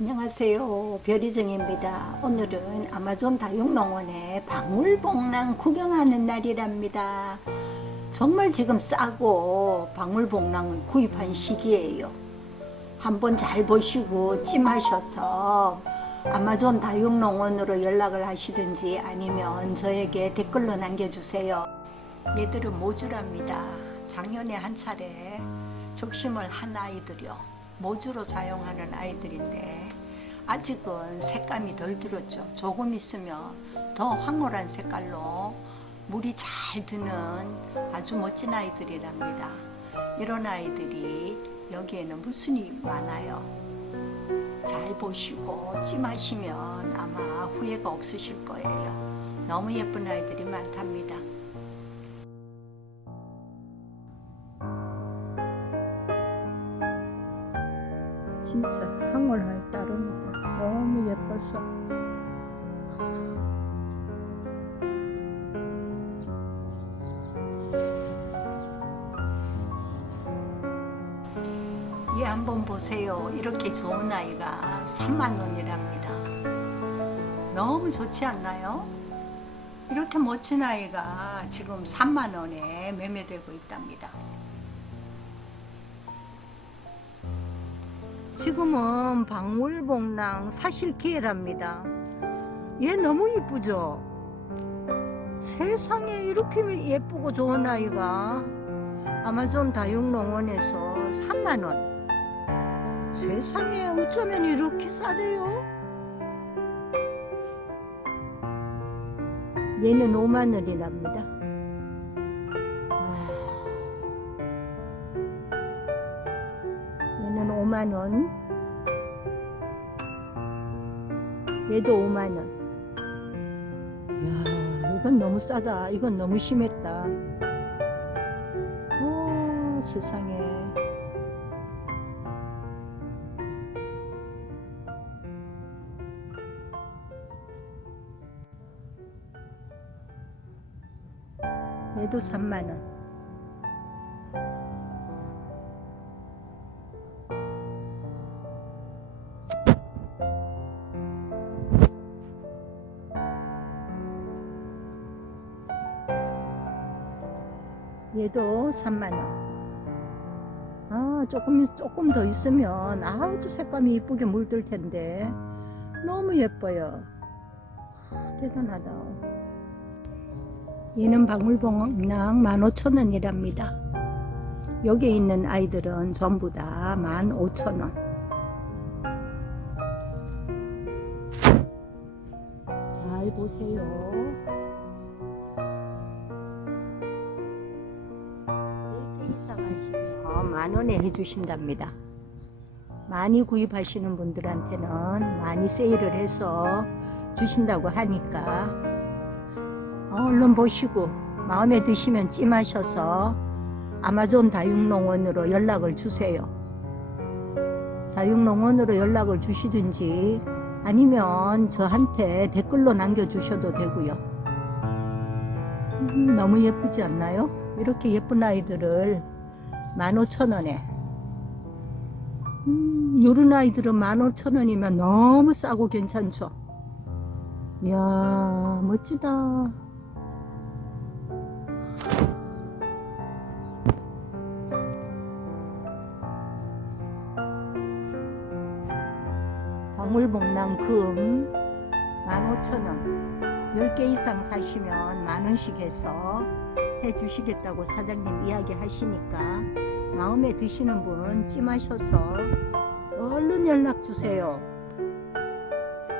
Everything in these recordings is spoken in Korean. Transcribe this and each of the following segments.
안녕하세요. 별이정입니다. 오늘은 아마존 다육농원에 박물복랑 구경하는 날이랍니다. 정말 지금 싸고 박물복랑을 구입한 시기예요. 한번 잘 보시고 찜하셔서 아마존 다육농원으로 연락을 하시든지 아니면 저에게 댓글로 남겨주세요. 얘들은 모주랍니다. 작년에 한 차례 적심을 한 아이들이요. 모주로 사용하는 아이들인데 아직은 색감이 덜 들었죠. 조금 있으면 더 황홀한 색깔로 물이 잘 드는 아주 멋진 아이들이랍니다. 이런 아이들이 여기에는 무순이 많아요. 잘 보시고 찜하시면 아마 후회가 없으실 거예요. 너무 예쁜 아이들이 많답니다. 진짜 황홀할 따릅니다. 너무 예뻐서. 얘 한번 보세요. 이렇게 좋은 아이가 3만 원이랍니다. 너무 좋지 않나요? 이렇게 멋진 아이가 지금 3만 원에 매매되고 있답니다. 지금은 박물복랑 사실 기회랍니다. 얘 너무 이쁘죠? 세상에 이렇게 예쁘고 좋은 아이가 아마존 다육농원에서 3만 원. 세상에 어쩌면 이렇게 싸대요? 얘는 5만 원이랍니다. 5만 원. 얘도 5만 원. 야, 이건 너무 싸다. 이건 너무 심했다. 오, 세상에. 얘도 3만 원. 얘도 3만 원. 아, 조금 조금 더 있으면 아주 색감이 이쁘게 물들 텐데 너무 예뻐요. 아, 대단하다. 얘는 박물봉랑 15,000원이랍니다. 여기 있는 아이들은 전부 다 15,000원. 잘 보세요. 만 원에 해주신답니다. 많이 구입하시는 분들한테는 많이 세일을 해서 주신다고 하니까 얼른 보시고 마음에 드시면 찜하셔서 아마존 다육농원으로 연락을 주세요. 다육농원으로 연락을 주시든지 아니면 저한테 댓글로 남겨주셔도 되고요. 음, 너무 예쁘지 않나요? 이렇게 예쁜 아이들을 15,000원에 음, 요런 아이들은 15,000원이면 너무 싸고 괜찮죠? 이야 멋지다. 박물복랑금 15,000원 10개 이상 사시면 만원씩 해서 해주시겠다고 사장님 이야기 하시니까 마음에 드시는 분 찜하셔서 얼른 연락 주세요.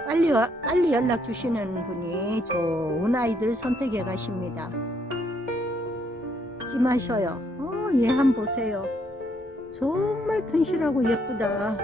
빨리, 와- 빨리 연락 주시는 분이 좋은 아이들 선택해 가십니다. 찜하셔요. 어, 얘 한번 보세요. 정말 튼실하고 예쁘다.